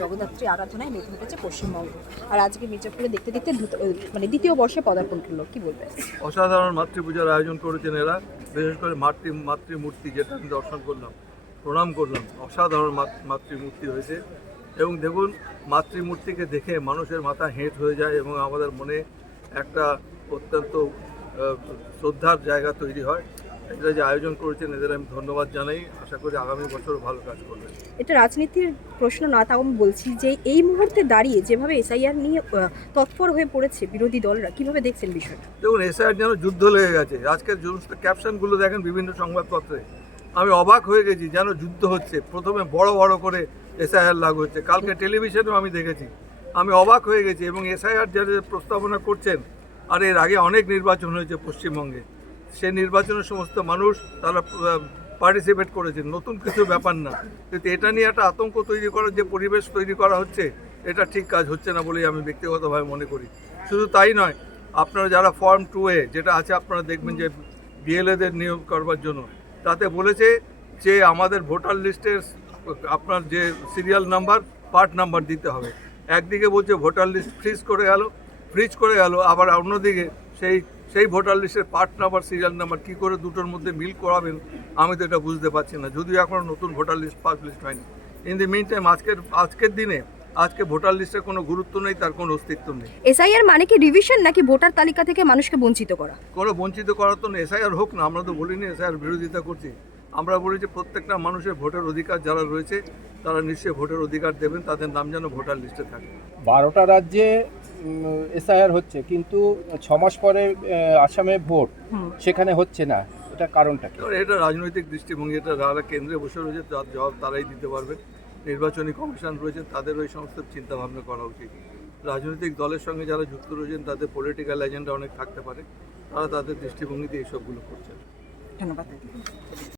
জগদ্ধাত্রী আরাধনায় মেতে উঠেছে পশ্চিমবঙ্গ। আর আজকে মির্জাপুরে দেখতে দেখতে দ্বিতীয় বর্ষে পদার্পণ করলো, কি বলবেন? অসাধারণ মাতৃপূজার আয়োজন করেছেন এরা, বিশেষ করে মাতৃমূর্তি যেটা আমি দর্শন করলাম, প্রণাম করলাম। অসাধারণ মাতৃমূর্তি হয়েছে এবং দেখুন, মাতৃমূর্তিকে দেখে মানুষের মাথা হেঁট হয়ে যায় এবং আমাদের মনে একটা অত্যন্ত শ্রদ্ধার জায়গা তৈরি হয়। এটা যে আয়োজন করেছেন এদের আমি ধন্যবাদ জানাই। আশা করি আগামী বছরও ভালো কাজ করবেন। এটা রাজনীতির প্রশ্ন না, তাও আমি বলছি যে এই মুহূর্তে দাঁড়িয়ে যেভাবে এসআইআর নিয়ে তৎপর হয়ে পড়েছে বিরোধী দলরা, কিভাবে দেখছেন বিষয়টা? দেখুন, এসআইআর যেন যুদ্ধ লেগে গেছে। আজকের সমস্ত ক্যাপশনগুলো দেখেন বিভিন্ন সংবাদপত্রে, আমি অবাক হয়ে গেছি, যেন যুদ্ধ হচ্ছে। প্রথমে বড় বড় করে এসআইআর লাগু হচ্ছে, কালকে টেলিভিশনেও আমি দেখেছি, আমি অবাক হয়ে গেছি। এবং এসআইআর যারা প্রস্তাবনা করছেন, আর এর আগে অনেক নির্বাচন হয়েছে পশ্চিমবঙ্গে, সে নির্বাচনের সমস্ত মানুষ তারা পার্টিসিপেট করেছেন, নতুন কিছু ব্যাপার না। কিন্তু এটা নিয়ে একটা আতঙ্ক তৈরি করার যে পরিবেশ তৈরি করা হচ্ছে, এটা ঠিক কাজ হচ্ছে না বলেই আমি ব্যক্তিগতভাবে মনে করি। শুধু তাই নয়, আপনারা যারা ফর্ম 2A যেটা আছে, আপনারা দেখবেন যে বিএলএদের নিয়োগ করবার জন্য, তাতে বলেছে যে আমাদের ভোটার লিস্টের আপনার যে সিরিয়াল নাম্বার, পার্ট নাম্বার দিতে হবে। একদিকে বলছে ভোটার লিস্ট ফ্রিজ করে গেল, আবার অন্যদিকে সেই ভোটার লিস্টের পার্ট নাম্বার, সিরিয়াল নাম্বার কী করে দুটোর মধ্যে মিল করাবেন, আমি তো এটা বুঝতে পারছি না, যদিও এখনও নতুন ভোটার লিস্ট পাবলিশ হয়নি। ইন দি মিন টাইম আজকের দিনে আজকে ভোটার লিস্টের কোনো গুরুত্ব নেই, তার কোনো অস্তিত্ব নেই। এসআইআর মানে কি রিভিশন, নাকি ভোটার তালিকা থেকে মানুষকে বঞ্চিত করা? কোনো বঞ্চিত করার তো এসআইআর হোক না, আমরা তো বলিনি এসআইআর বিরোধিতা করছি। আমরা বলি যে প্রত্যেকটা মানুষের ভোটের অধিকার যারা রয়েছে, তারা নিশ্চয়ই ভোটের অধিকার দেবেন, তাদের নাম যেন ভোটার লিস্টে থাকে। 12টা রাজ্যে এসআইআর হচ্ছে, কিন্তু 6 মাস পরে আসামে ভোট, সেখানে হচ্ছে না। এটা কারণটা কি? এটা রাজনৈতিক দৃষ্টিভঙ্গি, এটা যারা কেন্দ্রে বসে রয়েছে তার জবাব তারাই দিতে পারবেন। নির্বাচনী কমিশন রয়েছে, তাদের ওই সমস্ত চিন্তাভাবনা করা উচিত। রাজনৈতিক দলের সঙ্গে যারা যুক্ত রয়েছেন, তাদের পলিটিক্যাল এজেন্ডা অনেক থাকতে পারে, তারা তাদের দৃষ্টিভঙ্গিতে এইসবগুলো করছেন। ধন্যবাদ।